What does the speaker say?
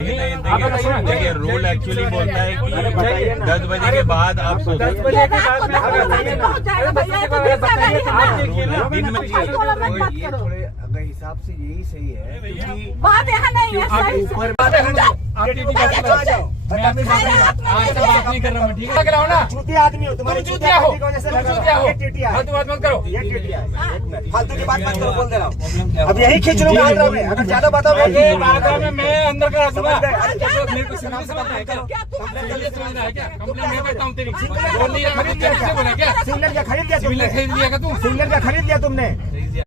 देखिए rule actually बोलता है कि 10 बजे के बाद आप सो सकते हैं। दिन में ये थोड़े अगर हिसाब से यही सही है क्योंकि बात यहाँ नहीं है ऊपर नहीं कर रहा हूँ, ठीक है ना? चूतिया आदमी हो तुम्हारे, चूतिया हो, चूतिया हो, फालतू बात मत करो, ये टिटिया है। फालतू की बात मत करो, बोल दे रहा हूँ। अब यही खींच लूंगा आगरा में, अगर ज्यादा बताओगे आगरा में मैं अंदर करा दूंगा। मेरे को समझना है क्या? समझना है क्या? कंप्लेंट मैं करता हूँ तेरी। बोल नहीं रहा, खरीद लिया क्या? सिलेंडर क्या खरीद लिया तुमने? खरीद लिया क्या तू? सिलेंडर क्या खरीद लिया तुमने?